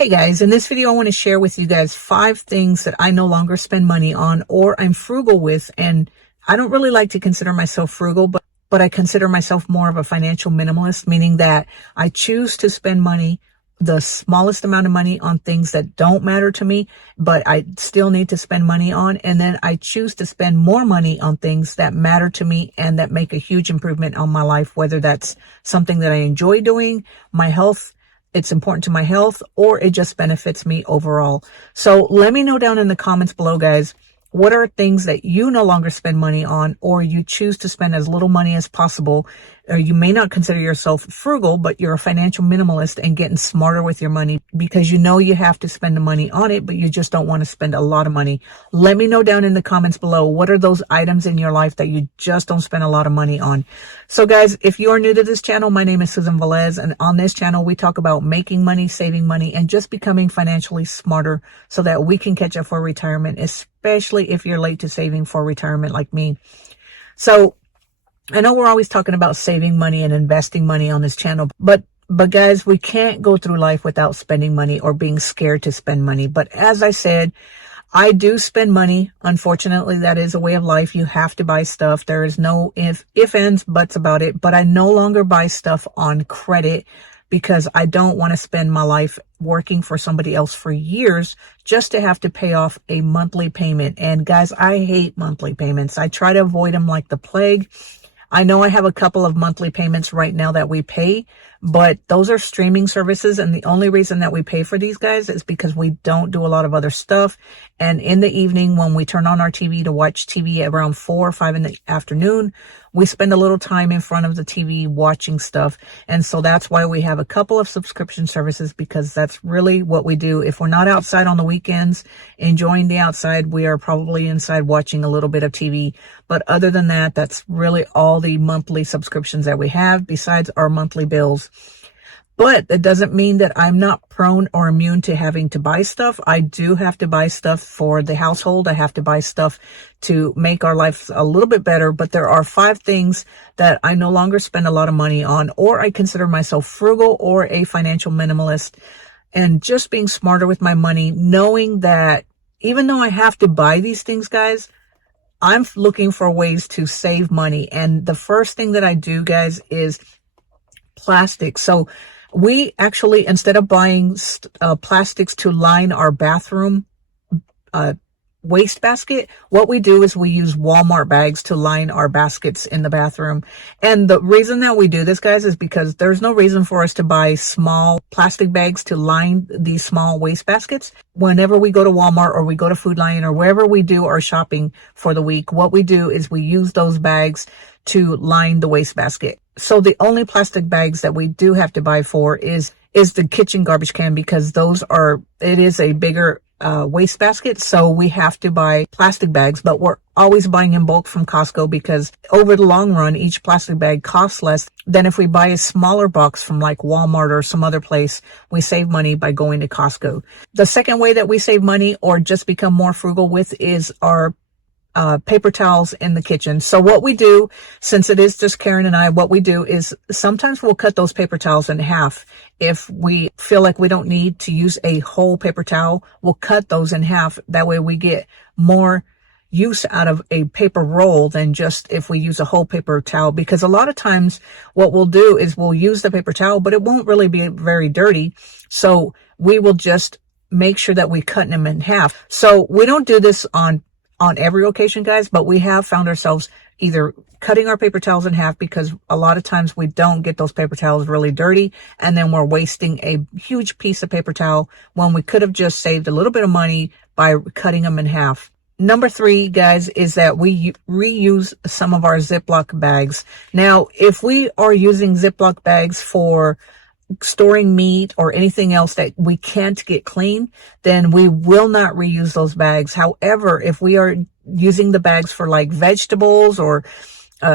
Hey guys, in this video I want to share with you guys 5 things that I no longer spend money on or I'm frugal with. And I don't really like to consider myself frugal, but I consider myself more of a financial minimalist, meaning that I choose to spend money, the smallest amount of money, on things that don't matter to me, but I still need to spend money on. And then I choose to spend more money on things that matter to me and that make a huge improvement on my life, whether that's something that I enjoy doing, my health, it's important to my health, or it just benefits me overall. So let me know down in the comments below, guys, what are things that you no longer spend money on, or you choose to spend as little money as possible, or you may not consider yourself frugal, but you're a financial minimalist and getting smarter with your money because you know you have to spend the money on it, but you just don't want to spend a lot of money. Let me know down in the comments below, what are those items in your life that you just don't spend a lot of money on? So guys, if you are new to this channel, my name is Susan Velez, and on this channel, we talk about making money, saving money, and just becoming financially smarter so that we can catch up for retirement, especially if you're late to saving for retirement like me. So I know we're always talking about saving money and investing money on this channel, but guys, we can't go through life without spending money or being scared to spend money. But as I said, I do spend money. Unfortunately, that is a way of life. You have to buy stuff. There is no if, ands, buts about it. But I no longer buy stuff on credit because I don't want to spend my life working for somebody else for years just to have to pay off a monthly payment. And guys, I hate monthly payments. I try to avoid them like the plague. I know I have a couple of monthly payments right now that we pay, but those are streaming services. And the only reason that we pay for these, guys, is because we don't do a lot of other stuff. And in the evening, when we turn on our TV to watch TV around 4 or 5 in the afternoon, we spend a little time in front of the TV watching stuff. And so that's why we have a couple of subscription services, because that's really what we do. If we're not outside on the weekends enjoying the outside, we are probably inside watching a little bit of TV. But other than that, that's really all the monthly subscriptions that we have besides our monthly bills. But that doesn't mean that I'm not prone or immune to having to buy stuff. I do have to buy stuff for the household. I have to buy stuff to make our lives a little bit better. But there are 5 things that I no longer spend a lot of money on, or I consider myself frugal or a financial minimalist. And just being smarter with my money, knowing that even though I have to buy these things, guys, I'm looking for ways to save money. And the first thing that I do, guys, is plastic. So we actually, instead of buying plastics to line our bathroom wastebasket, what we do is we use Walmart bags to line our baskets in the bathroom. And the reason that we do this, guys, is because there's no reason for us to buy small plastic bags to line these small waste baskets. Whenever we go to Walmart or we go to Food Lion or wherever we do our shopping for the week, what we do is we use those bags to line the wastebasket. So the only plastic bags that we do have to buy for is the kitchen garbage can, because it is a bigger wastebasket. So we have to buy plastic bags, but we're always buying in bulk from Costco, because over the long run, each plastic bag costs less than if we buy a smaller box from like Walmart or some other place. We save money by going to Costco. The second way that we save money or just become more frugal with is our paper towels in the kitchen. So what we do, since it is just Karen and I, what we do is sometimes we'll cut those paper towels in half. If we feel like we don't need to use a whole paper towel, we'll cut those in half. That way we get more use out of a paper roll than just if we use a whole paper towel. Because a lot of times what we'll do is we'll use the paper towel, but it won't really be very dirty. So we will just make sure that we cut them in half. So we don't do this on every occasion, guys, but we have found ourselves either cutting our paper towels in half, because a lot of times we don't get those paper towels really dirty, and then we're wasting a huge piece of paper towel when we could have just saved a little bit of money by cutting them in half. Number 3, guys, is that we reuse some of our Ziploc bags. Now, if we are using Ziploc bags for storing meat or anything else that we can't get clean, then we will not reuse those bags. However, if we are using the bags for like vegetables or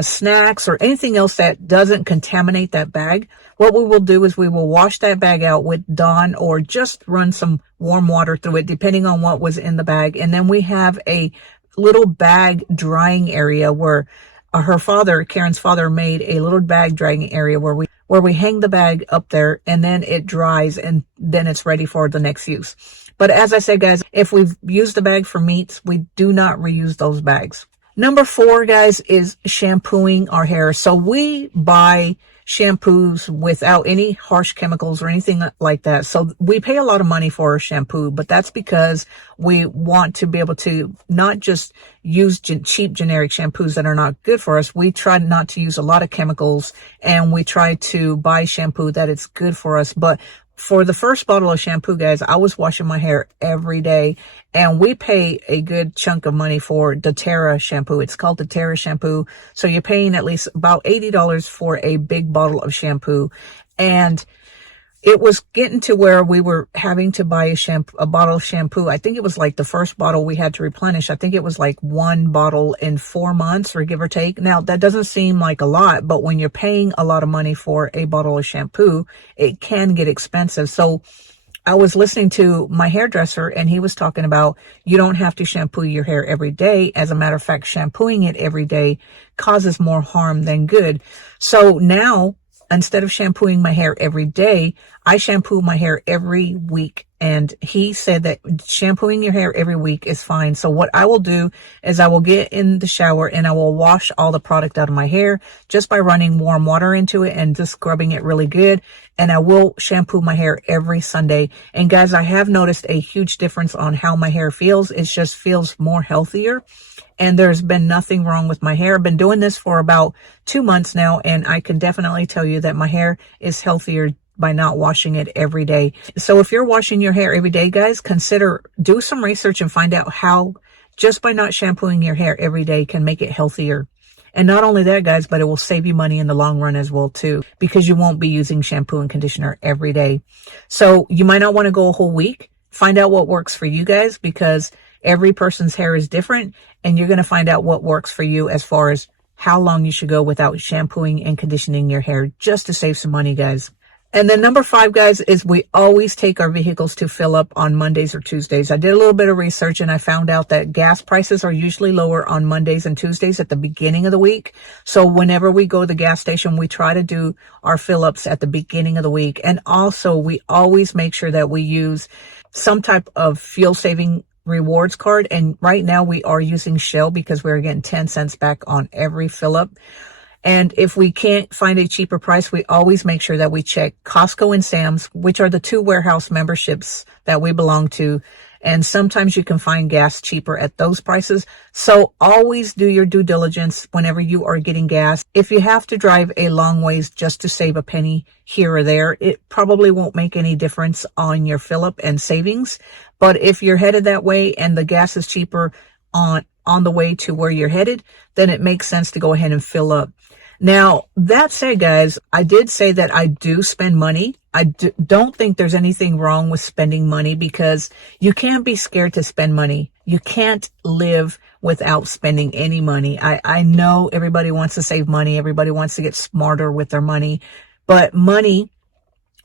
snacks or anything else that doesn't contaminate that bag, what we will do is we will wash that bag out with Dawn or just run some warm water through it, depending on what was in the bag. And then we have a little bag drying area where Karen's father made a little bag drying area where where we hang the bag up there and then it dries and then it's ready for the next use. But as I said, guys, if we've used the bag for meats, we do not reuse those bags. Number 4, guys, is shampooing our hair. So we buy shampoos without any harsh chemicals or anything like that. So we pay a lot of money for our shampoo, but that's because we want to be able to not just use cheap generic shampoos that are not good for us. We try not to use a lot of chemicals, and we try to buy shampoo that it's good for us. But for the first bottle of shampoo, guys, I was washing my hair every day, and we pay a good chunk of money for doTERRA shampoo. It's called doTERRA shampoo. So you're paying at least about $80 for a big bottle of shampoo. And it was getting to where we were having to buy a bottle of shampoo. I think it was like the first bottle we had to replenish. I think it was like 1 bottle in 4 months, or give or take. Now, that doesn't seem like a lot, but when you're paying a lot of money for a bottle of shampoo, it can get expensive. So I was listening to my hairdresser, and he was talking about you don't have to shampoo your hair every day. As a matter of fact, shampooing it every day causes more harm than good. So now, instead of shampooing my hair every day, I shampoo my hair every week. And he said that shampooing your hair every week is fine. So what I will do is I will get in the shower and I will wash all the product out of my hair just by running warm water into it and just scrubbing it really good. And I will shampoo my hair every Sunday. And guys, I have noticed a huge difference on how my hair feels. It just feels more healthier. And there's been nothing wrong with my hair. I've been doing this for about 2 months now, and I can definitely tell you that my hair is healthier by not washing it every day. So if you're washing your hair every day, guys, do some research and find out how just by not shampooing your hair every day can make it healthier. And not only that, guys, but it will save you money in the long run as well, too, because you won't be using shampoo and conditioner every day. So you might not want to go a whole week. Find out what works for you guys, because every person's hair is different, and you're going to find out what works for you as far as how long you should go without shampooing and conditioning your hair, just to save some money, guys. And then number 5, guys, is we always take our vehicles to fill up on Mondays or Tuesdays. I did a little bit of research, and I found out that gas prices are usually lower on Mondays and Tuesdays at the beginning of the week. So whenever we go to the gas station, we try to do our fill-ups at the beginning of the week. And also, we always make sure that we use some type of fuel-saving rewards card. And right now we are using Shell because we're getting 10 cents back on every fill-up. And if we can't find a cheaper price, we always make sure that we check Costco and Sam's, which are the 2 warehouse memberships that we belong to. And sometimes you can find gas cheaper at those prices. So always do your due diligence whenever you are getting gas. If you have to drive a long ways just to save a penny here or there, it probably won't make any difference on your fill up and savings. But if you're headed that way and the gas is cheaper on the way to where you're headed, then it makes sense to go ahead and fill up. Now, that said, guys, I did say that I do spend money. I don't think there's anything wrong with spending money, because you can't be scared to spend money. You can't live without spending any money. I know everybody wants to save money. Everybody wants to get smarter with their money. But money,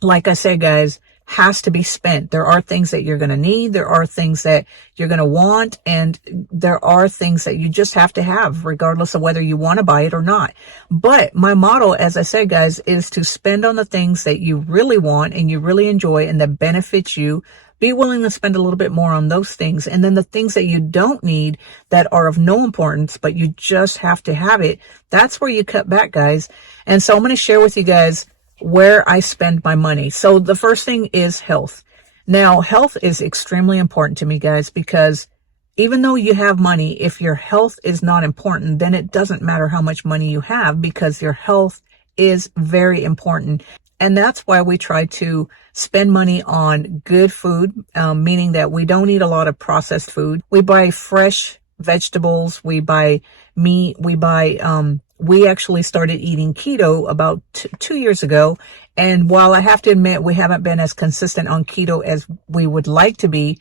like I said, guys, has to be spent. There are things that you're going to need. There are things that you're going to want. And there are things that you just have to have, regardless of whether you want to buy it or not. But my motto, as I said, guys, is to spend on the things that you really want and you really enjoy and that benefits you. Be willing to spend a little bit more on those things. And then the things that you don't need, that are of no importance, but you just have to have it, that's where you cut back, guys. And so I'm going to share with you guys where I spend my money. So the first thing is health. Now, health is extremely important to me, guys, because even though you have money, if your health is not important, then it doesn't matter how much money you have, because your health is very important. And that's why we try to spend money on good food, meaning that we don't eat a lot of processed food. We buy fresh vegetables. We buy meat. We actually started eating keto about 2 years ago. And while I have to admit, we haven't been as consistent on keto as we would like to be,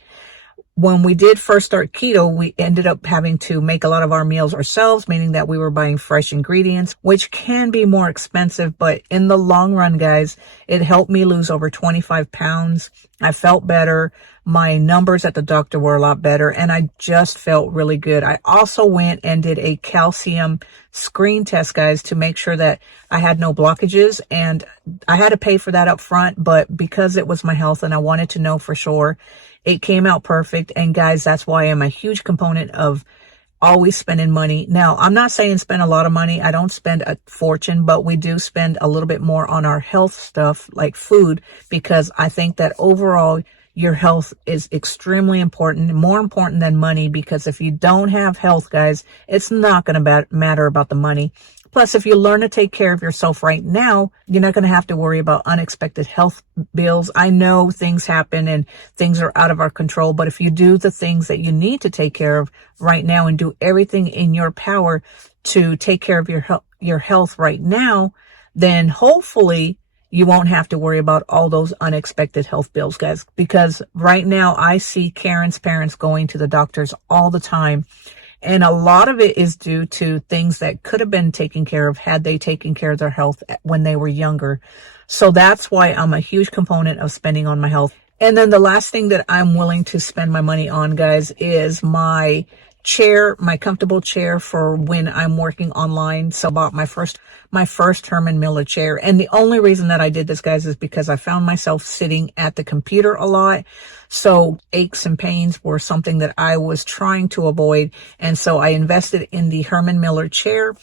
when we did first start keto, we ended up having to make a lot of our meals ourselves, meaning that we were buying fresh ingredients, which can be more expensive. But in the long run, guys, it helped me lose over 25 pounds. I felt better. My numbers at the doctor were a lot better, and I just felt really good. I also went and did a calcium screen test, guys, to make sure that I had no blockages, and I had to pay for that up front, but because it was my health and I wanted to know for sure, it came out perfect. And guys, that's why I'm a huge component of always spending money. Now, I'm not saying spend a lot of money. I don't spend a fortune, but we do spend a little bit more on our health stuff like food, because I think that overall your health is extremely important, more important than money, because if you don't have health, guys, it's not going to matter about the money. Plus, if you learn to take care of yourself right now, you're not going to have to worry about unexpected health bills. I know things happen and things are out of our control, but if you do the things that you need to take care of right now and do everything in your power to take care of your health right now, then hopefully you won't have to worry about all those unexpected health bills, guys. Because right now I see Karen's parents going to the doctors all the time. And a lot of it is due to things that could have been taken care of had they taken care of their health when they were younger. So that's why I'm a huge component of spending on my health. And then the last thing that I'm willing to spend my money on, guys, is my chair, my comfortable chair for when I'm working online. So I bought my first Herman Miller chair. And the only reason that I did this, guys, is because I found myself sitting at the computer a lot. So aches and pains were something that I was trying to avoid. And so I invested in the Herman Miller chair.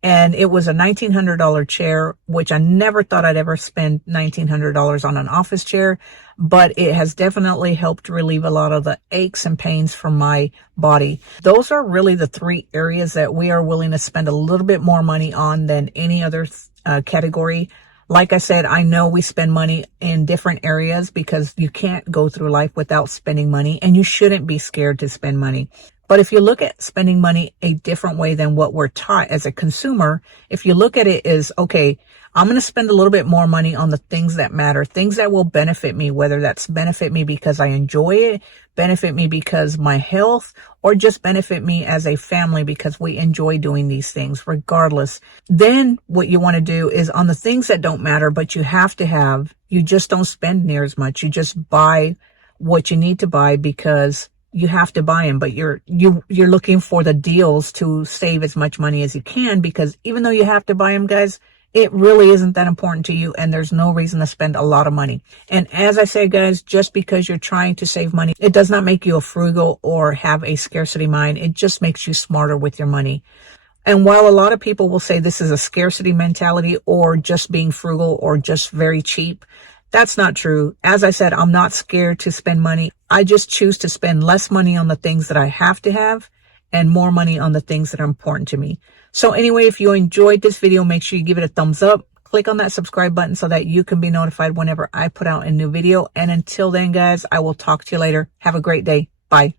And it was a $1,900 chair, which I never thought I'd ever spend $1,900 on an office chair, but it has definitely helped relieve a lot of the aches and pains from my body. Those are really the three areas that we are willing to spend a little bit more money on than any other category. Like I said, I know we spend money in different areas because you can't go through life without spending money, and you shouldn't be scared to spend money. But if you look at spending money a different way than what we're taught as a consumer, if you look at it as, okay, I'm going to spend a little bit more money on the things that matter, things that will benefit me, whether that's benefit me because I enjoy it, benefit me because my health, or just benefit me as a family because we enjoy doing these things regardless. Then what you want to do is on the things that don't matter, but you have to have, you just don't spend near as much. You just buy what you need to buy because you have to buy them, but you're looking for the deals to save as much money as you can, because even though you have to buy them, guys, it really isn't that important to you, and there's no reason to spend a lot of money. And as I say, guys, just because you're trying to save money, it does not make you a frugal or have a scarcity mind. It just makes you smarter with your money. And while a lot of people will say this is a scarcity mentality or just being frugal or just very cheap, that's not true. As I said, I'm not scared to spend money. I just choose to spend less money on the things that I have to have and more money on the things that are important to me. So anyway, if you enjoyed this video, make sure you give it a thumbs up. Click on that subscribe button so that you can be notified whenever I put out a new video. And until then, guys, I will talk to you later. Have a great day. Bye.